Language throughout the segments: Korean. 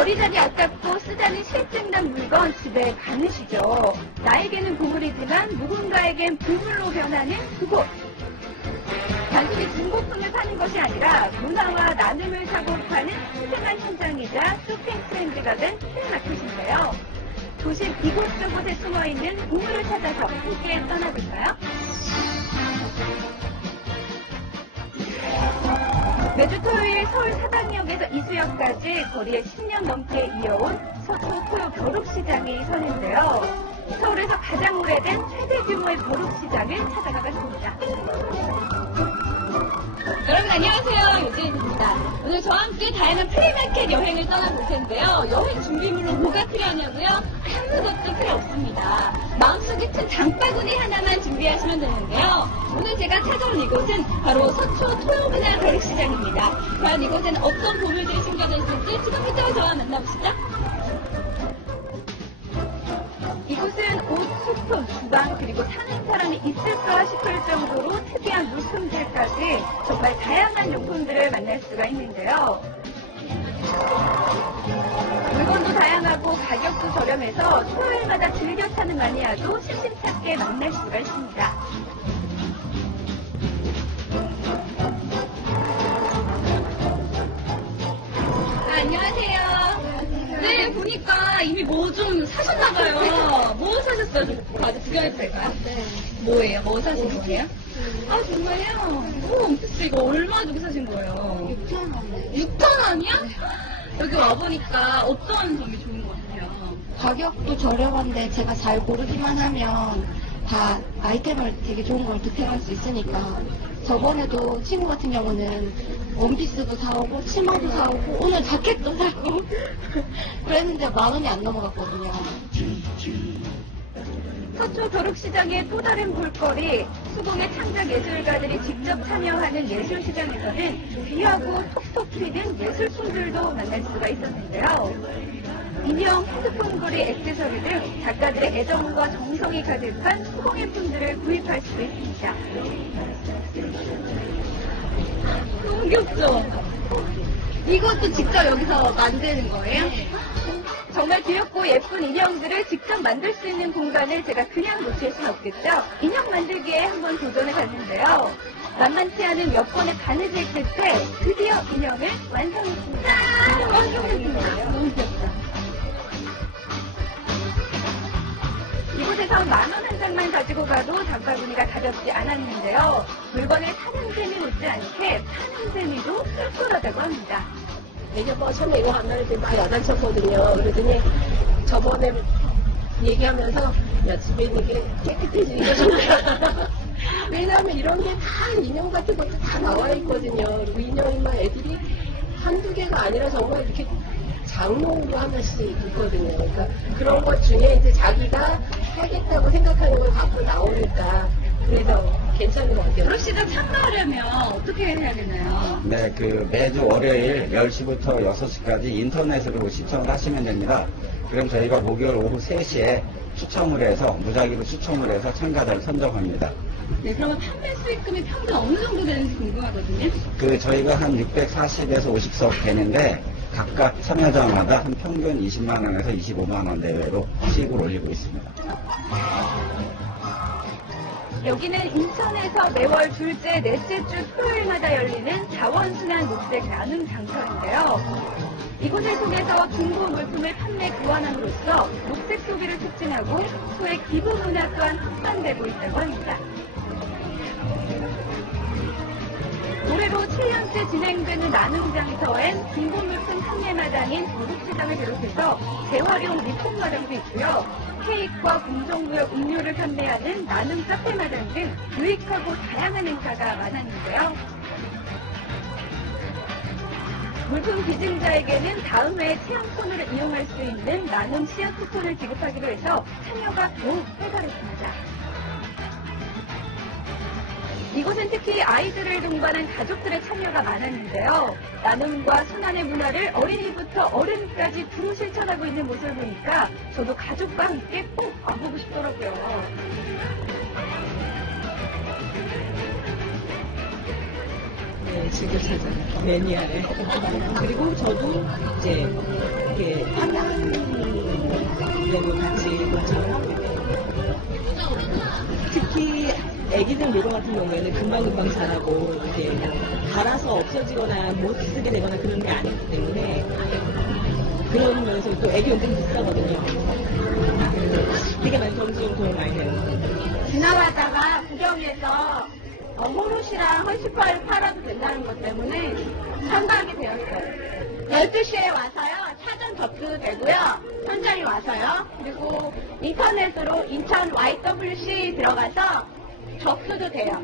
버리자니 아깝고 쓰자니 실증난 물건 집에 많으시죠? 나에게는 보물이지만 누군가에겐 보물로 변하는 그곳. 단순히 중고품을 파는 것이 아니라 문화와 나눔을 사고로 파는 생생한 현장이자 쇼핑 트렌드가 된 플리마켓인데요. 도심 이곳저곳에 숨어있는 보물을 찾아서 함께 떠나볼까요? 매주 토요일 서울 사당역에서 이수역까지 거리에 10년 넘게 이어온 서초 토요 벼룩시장이 서는데요. 서울에서 가장 오래된 최대 규모의 벼룩시장을 찾아가봤습니다. 여러분 안녕하세요. 요진입니다. 오늘 저와 함께 다양한 플리마켓 여행을 떠나볼 텐데요. 여행 준비물로 뭐가 필요하냐고요? 아무것도 필요 없습니다. 마음속에 큰 장바구니 하나만 준비하시면 되는데요. 오늘 제가 찾아온 이곳은 바로 서초 토요문화 벼룩시장입니다. 과연 이곳에는 어떤 보물들이 숨겨져 있을지 지금부터 저와 만나보시죠. 이곳은 옷, 소품, 주방, 그리고 사는 사람이 있을까 싶을 정도로 특이한 물품들까지 정말 다양한 용품들을 만날 수가 있는데요. 물건도 다양하고 가격도 저렴해서 토요일마다 즐겨 찾는 마니아도 심심찮게 만날 수가 있습니다. 안녕하세요. 네, 보니까 이미 뭐 좀 사셨나봐요. 뭐 사셨어요? 좀 가서 구경해도 될까요? 네. 뭐예요? 뭐 사신 거예요? 아, 정말요? 오, 엄청 이거 얼마 주고 사신 거예요? 6,000원이요. 6,000원이요? 여기 와보니까 어떤 점이 좋은 것 같아요? 가격도 저렴한데 제가 잘 고르기만 하면 다 아이템을 되게 좋은 걸 득템할 수 있으니까 저번에도 친구 같은 경우는 원피스도 사오고 치마도 사오고 오늘 자켓도 사고 그랬는데 10,000원이 안 넘어갔거든요. 서초 벼룩시장의 또 다른 볼거리, 수공예 창작 예술가들이 직접 참여하는 예술시장에서는 귀하고 톡톡 튀는 예술품들도 만날 수가 있었는데요. 인형, 핸드폰 고리, 액세서리 등 작가들의 애정과 정성이 가득한 수공예품들을 구입할 수 있습니다. 너무 귀엽죠? 이것도 직접 여기서 만드는 거예요? 정말 귀엽고 예쁜 인형들을 직접 만들 수 있는 공간을 제가 그냥 놓칠 순 없겠죠? 인형 만들기에 한번 도전해 봤는데요. 만만치 않은 몇 번의 바느질 끝에 드디어 인형을 완성했습니다. 완성했습니다. 너무 귀엽다. 이곳에서 10,000원 한 장만 가지고 가도 장바구니가 가볍지 않았는데요. 물건을 사는 재미 못지않게 파는 재미도 쏠쏠하다고 합니다. 내가 뭐 처음에 이거 하면 이제 막 야단쳤거든요. 그러더니 저번에 얘기하면서 야 집에 있는 게 깨끗해지는 게 좋다. 왜냐하면 이런 게 다 인형 같은 것도 다 나와 있거든요. 그리고 인형이 막 애들이 한두 개가 아니라 정말 이렇게 장롱으로 하나씩 있거든요. 그러니까 그런 것 중에 이제 자기가 하겠다고 생각하는 걸 갖고 나오니까 그래서 괜찮은 것 같아요. 벼룩시장 참가하려면 어떻게 해야 되나요? 네, 매주 월요일 10시부터 6시까지 인터넷으로 시청을 하시면 됩니다. 그럼 저희가 목요일 오후 3시에 추첨을 해서, 무작위로 추첨을 해서 참가자를 선정합니다. 네, 그러면 판매 수익금이 평균 어느 정도 되는지 궁금하거든요. 저희가 한 640에서 50석 되는데, 각각 참여자마다 한 평균 20만원에서 25만원 내외로 수익을 올리고 있습니다. 여기는 인천에서 매월 둘째, 넷째 주 토요일마다 열리는 자원순환 녹색 나눔 장터인데요. 이곳을 통해서 중고 물품을 판매 교환함으로써 녹색 소비를 촉진하고 소액 기부 문화 또한 확산되고 있다고 합니다. 올해로 7년째 진행되는 나눔 장터엔 중고 물품 판매마당인 벼룩시장을 비롯해서 재활용 리폼 마당도 있고요. 케이크와 공정구역 음료를 판매하는 나눔 카페마당 등 유익하고 다양한 행사가 많았는데요. 물품 기증자에게는 다음 해에 체험권을 이용할 수 있는 나눔 시연 쿠폰을 지급하기로 해서 참여가 더욱 활발했습니다. 이곳은 특히 아이들을 동반한 가족들의 참여가 많았는데요. 나눔과 순환의 문화를 어린이부터 어른까지 두루 실천하고 있는 모습을 보니까 저도 가족과 함께 꼭 와보고 싶더라고요. 네, 즐겨 찾아요. 매니아에. 그리고 저도 이제 이렇게 판매하려고 같이 동참을 하고 있어요. 특히 애기들 물건 같은 경우에는 금방금방 자라고 이렇게 갈아서 없어지거나 못 쓰게 되거나 그런 게 아니기 때문에 그런 면에서 또 애기 용품 비싸거든요. 되게 많이 도움이 많이 돼요. 지나가다가 구경해서 호루시랑 헌시파를 팔아도 된다는 것 때문에 참가하게 되었어요. 12시에 와서요, 사전 접수도 되고요, 현장에 와서요, 그리고 인터넷으로 인천 YWC 들어가서 접수도 돼요.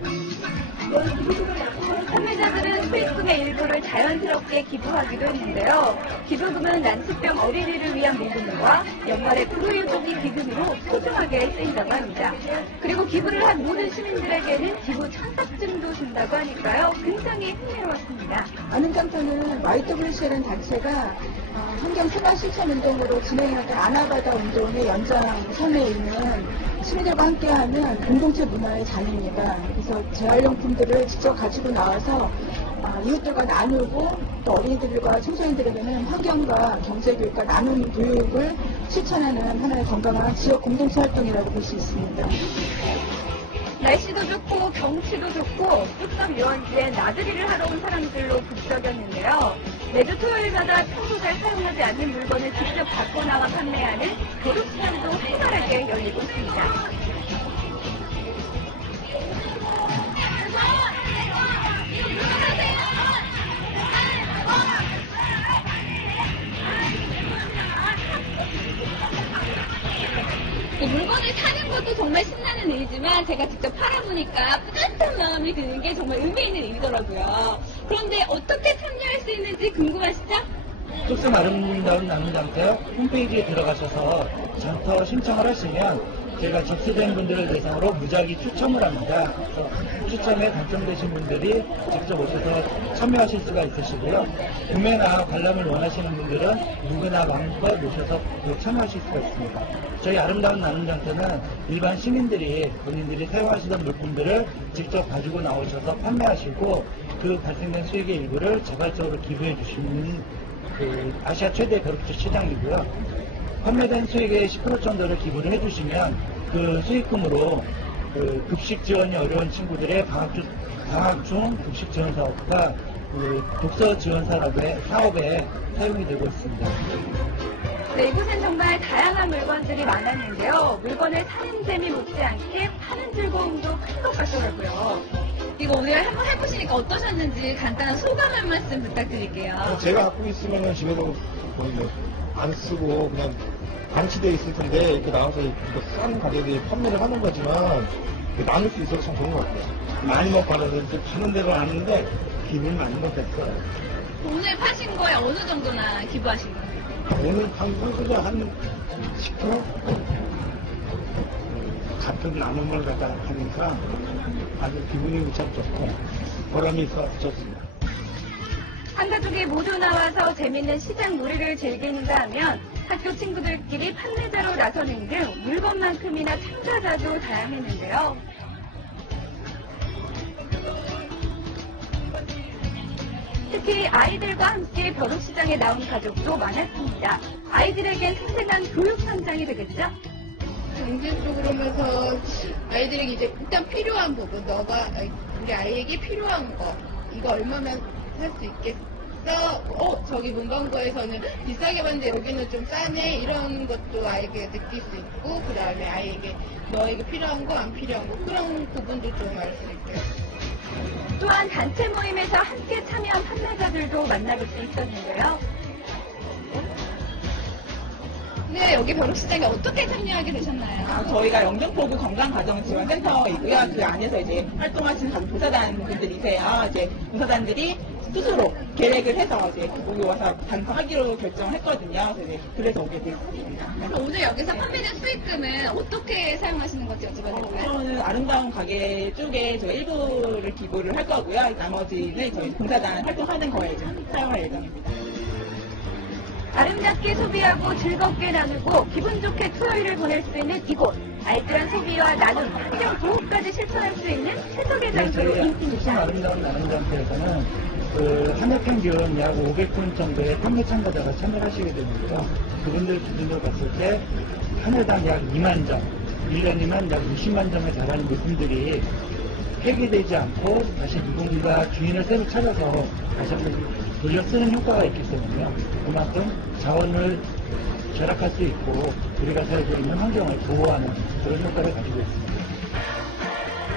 판매자들은 수익금의 일부를 자연스럽게 기부하기도 했는데요. 기부금은 난치병 어린이를 위한 모금과 연말의 불우이웃돕기 기금으로 소중하게 쓰인다고 합니다. 그리고 기부를 한 모든 시민들에게는 기부 천사증도 준다고 하니까요. 굉장히 흥미로웠습니다. 아는장터는 YWC라는 단체가 환경 생활 실천 운동으로 진행해왔던 아나바다 운동의 연장선에 있는 시민들과 함께하는 공동체 문화의 장입니다. 그래서 재활용품들을 직접 가지고 나와서 이웃들과 나누고 또 어린이들과 청소년들에게는 환경과 경제교육과 나눔 교육을 실천하는 하나의 건강한 지역 공동체 활동이라고 볼 수 있습니다. 날씨도 좋고 경치도 좋고 뚝섬 유원지에 나들이를 하러 온 사람들로 북적였는데요. 매주 토요일마다 평소 잘 사용하지 않는 물건을 직접 갖고 나와 판매하는 벼룩시장도 활발하게 열리고 있습니다. 물건을 사는 것도 정말 신나는 일이지만 제가 직접 팔아보니까 뿌듯한 마음이 드는 게 정말 의미 있는 일이더라고요. 그런데 어떻게 참여할 수 있는지 궁금하시죠? 뚝섬 아름다운 나눔장터 홈페이지에 들어가셔서 장터 신청을 하시면 제가 접수된 분들을 대상으로 무작위 추첨을 합니다. 그래서 추첨에 당첨되신 분들이 직접 오셔서 참여하실 수가 있으시고요. 구매나 관람을 원하시는 분들은 누구나 마음껏 오셔서 참여하실 수가 있습니다. 저희 아름다운 나눔장터는 일반 시민들이 본인들이 사용하시던 물품들을 직접 가지고 나오셔서 판매하시고 그 발생된 수익의 일부를 자발적으로 기부해 주시는 아시아 최대 벼룩주 시장이고요. 판매된 수익의 10% 정도를 기부를 해주시면 그 수익금으로 그 급식 지원이 어려운 친구들의 방학 중 급식 지원 사업과 그 독서 지원 사업에 사용이 되고 있습니다. 네, 이곳엔 정말 다양한 물건들이 많았는데요. 물건을 사는 재미 못지않게 파는 즐거움도 큰 것 같더라고요. 이거 오늘 한번 해보시니까 어떠셨는지 간단한 소감 한 말씀 부탁드릴게요. 제가 갖고 있으면 집에서 안 쓰고 그냥 방치되어 있을 텐데 이렇게 나와서 이거 싼 가격에 판매를 하는 거지만 나눌 수 있어서 참 좋은 것 같아요. 많이 못 받아서 이제 파는 대로 아는데 기분이 많이 못했어요. 오늘 파신 거에 어느 정도나 기부하신 거예요? 오늘 판소가 한 10%? 같은 나눔을 갖다 하니까 아주 기분이 참 좋고 보람이 있어서 좋습니다. 한 가족이 모두 나와서 재밌는 시장 놀이를 즐기는가 하면 학교 친구들끼리 판매자로 나서는 등 물건만큼이나 참가자도 다양했는데요. 특히 아이들과 함께 벼룩시장에 나온 가족도 많았습니다. 아이들에겐 생생한 교육 현장이 되겠죠? 경제적으로 하면서 아이들에게 이제 일단 필요한 부분, 우리 아이에게 필요한 거, 이거 얼마면 살 수 있겠어? 저기 문방구에서는 비싸게 봤는데 여기는 좀 싸네? 이런 것도 아이에게 느낄 수 있고, 그 다음에 아이에게 너에게 필요한 거, 안 필요한 거, 그런 부분도 좀 알 수 있고요. 또한 단체 모임에서 함께 참여한 판매자들도 만나볼 수 있었는데요. 네, 여기 벼룩시장에 어떻게 참여하게 되셨나요? 저희가 영등포구 건강가정지원센터이고요. 그 안에서 이제 활동하시는 가족 봉사단 분들이세요. 이제 봉사단들이 스스로 계획을 해서 이제 여기 와서 단속하기로 결정했거든요. 그래서 오게 되었습니다. 그럼 오늘 여기서 판매된 수익금은 어떻게 사용하시는 건지 여쭤봐도 될까요? 저는 아름다운 가게 쪽에 저 일부를 기부를 할 거고요. 나머지는 저희 봉사단 활동하는 거에 좀 사용할 예정입니다. 아름답게 소비하고 즐겁게 나누고 기분 좋게 토요일을 보낼 수 있는 이곳 알뜰한 소비와 나눔, 환경 보호까지 실천할 수 있는 최적의 네, 장소로 저희 인기입니다. 추천 아름다운 나눔장터에서는 한해 평균 약 500분 정도의 판매 참가자가 참여를 하시게 되는데요. 그분들 기준으로 봤을 때 한 해당 약 2만 점, 1년이면 약 60만 점에 달하는 물품들이 폐기되지 않고 다시 누군가 주인을 새로 찾아서 다시 한번 돌려 쓰는 효과가 있기 때문에요. 그만큼 자원을 절약할 수 있고 우리가 살고 있는 환경을 보호하는 그런 효과를 가지고 있습니다.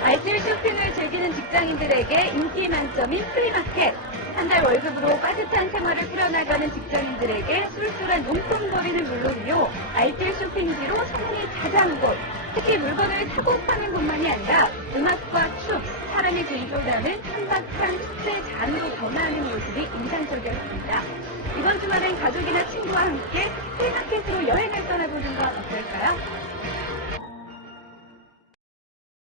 알뜰 쇼핑을 즐기는 직장인들에게 인기 만점인 플리마켓. 한 달 월급으로 빠듯한 생활을 풀어나가는 직장인들에게 쏠쏠한 용돈거리는 물론이요. 알뜰 쇼핑지로 소문이 자자한 곳. 특히 물건을 사고 파는 곳만이 아니라 음악과 춤, 사람이 즐겨나는 한바탕 축제 장으로 변화하는 모습이 인상적이었습니다. 이번 주말엔 가족이나 친구와 함께 플리마켓으로 여행을 떠나보는 건 어떨까요?